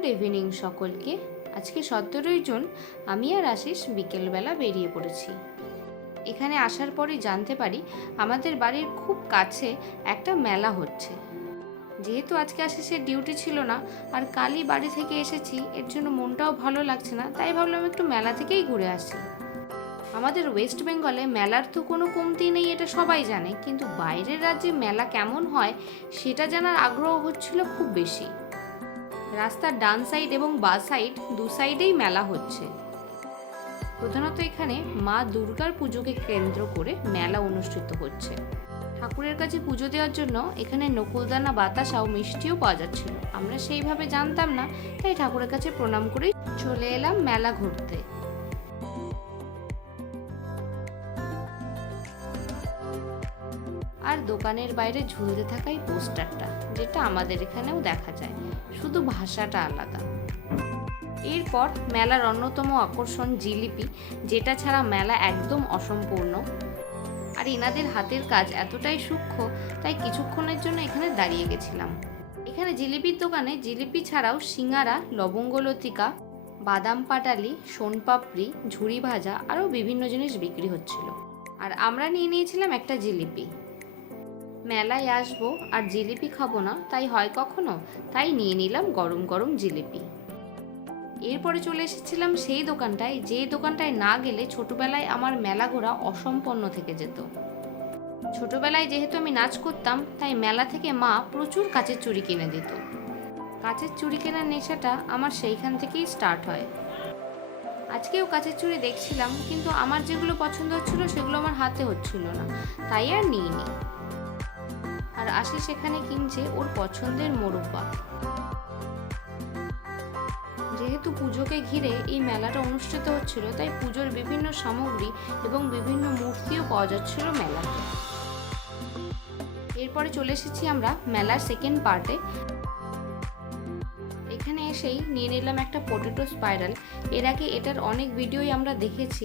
Good evening সকলকে। আজকে 17ই June আমি আর আশিস বিকেলবেলা বেরিয়ে পড়েছি। এখানে আসার পরই জানতে পারি আমাদের বাড়ির খুব কাছে একটা মেলা হচ্ছে। যেহেতু আজকে আশিসের ডিউটি ছিল না আর কালই বাড়ি থেকে এসেছি, এর জন্য মনটাও ভালো লাগছে না, তাই ভাবলাম একটু মেলা থেকেই ঘুরে আসি। আমাদের ওয়েস্ট বেঙ্গলে মেলার তো কোনো কমতি নেই, এটা সবাই জানে, কিন্তু বাইরের রাজ্যে মেলা কেমন হয় সেটা জানার আগ্রহ হচ্ছিল খুব বেশি। রাস্তার ডান সাইড এবং বাঁ সাইড দু সাইডেই মেলা হচ্ছে। প্রধানত এখানে মা দুর্গার পুজোকে কেন্দ্র করে মেলা অনুষ্ঠিত হচ্ছে। ঠাকুরের কাছে পুজো দেওয়ার জন্য এখানে নকুলদানা, বাতাসা ও মিষ্টিও পাওয়া যাচ্ছিল। আমরা সেইভাবে জানতাম না, তাই ঠাকুরের কাছে প্রণাম করেই চলে এলাম মেলা ঘুরতে। আর দোকানের বাইরে ঝুলতে থাকা এই পোস্টারটা, যেটা আমাদের এখানেও দেখা যায়, শুধু ভাষাটা আলাদা। এরপর মেলার অন্যতম আকর্ষণ জিলিপি, যেটা ছাড়া মেলা একদম অসম্পূর্ণ। আর এনাদের হাতের কাজ এতটাই সূক্ষ্ম, তাই কিছুক্ষণের জন্য এখানে দাঁড়িয়ে গেছিলাম। এখানে জিলিপির দোকানে জিলিপি ছাড়াও সিঙ্গারা, লবঙ্গলতিকা, বাদাম পাটালি, সোনপাপড়ি, ঝুরি ভাজা আরও বিভিন্ন জিনিস বিক্রি হচ্ছিল। আর আমরা নিয়ে নিয়েছিলাম একটা জিলিপি। মেলায় আসবো আর জিলিপি খাবো না তাই হয় কখনো, তাই নিয়ে নিলাম গরম গরম জিলিপি। এরপরে চলে এসেছিলাম সেই দোকানটায়, যে দোকানটায় না গেলে ছোটবেলায় আমার মেলা ঘোরা অসম্পন্ন থেকে যেত। ছোটবেলায় যেহেতু আমি নাচ করতাম, তাই মেলা থেকে মা প্রচুর কাচের চুড়ি কিনে দিত। কাচের চুড়ি কেনার নেশাটা আমার সেইখান থেকেই স্টার্ট হয়। আজকেও কাচের চুড়ি দেখছিলাম, কিন্তু আমার যেগুলো পছন্দ হচ্ছিল সেগুলো আমার হাতে হচ্ছিল না, তাই আর নিইনি। আর আশিস সেখানে কিনছে ওর পছন্দের মোরব্বা। যেহেতু পুজোকে ঘিরে এই মেলাটা অনুষ্ঠিত হচ্ছিল, তাই পুজোর বিভিন্ন সামগ্রী এবং বিভিন্ন মূর্তিও পাওয়া যাচ্ছিল মেলাতে। এরপরে চলে এসেছি আমরা মেলার সেকেন্ড পার্টে। এখানে এসেই নিয়ে নিলাম একটা পটেটো স্পাইরাল। এর আগে এটার অনেক ভিডিওই আমরা দেখেছি,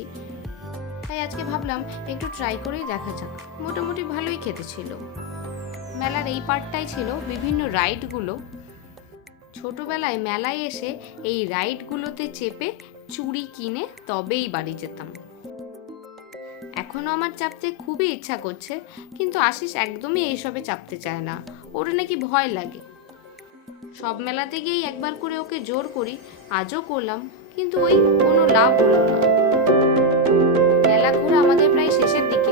তাই আজকে ভাবলাম একটু ট্রাই করেই দেখা যাক। মোটামুটি ভালোই খেতে ছিল। মেলার এই পার্টটাই ছিল বিভিন্ন রাইডগুলো। ছোটবেলায় মেলায় এসে এই রাইডগুলোতে চেপে চুড়ি কিনে তবেই বাড়ি যেতাম। এখনও আমার চাপতে খুবই ইচ্ছা করছে, কিন্তু আশিস একদমই এইসবে চাপতে চায় না, ওর নাকি ভয় লাগে। সব মেলাতে গিয়েই একবার করে ওকে জোর করি, আজও করলাম, কিন্তু ওই কোনো লাভ হলো না। মেলা ঘোরা আমাদের প্রায় শেষের দিকে।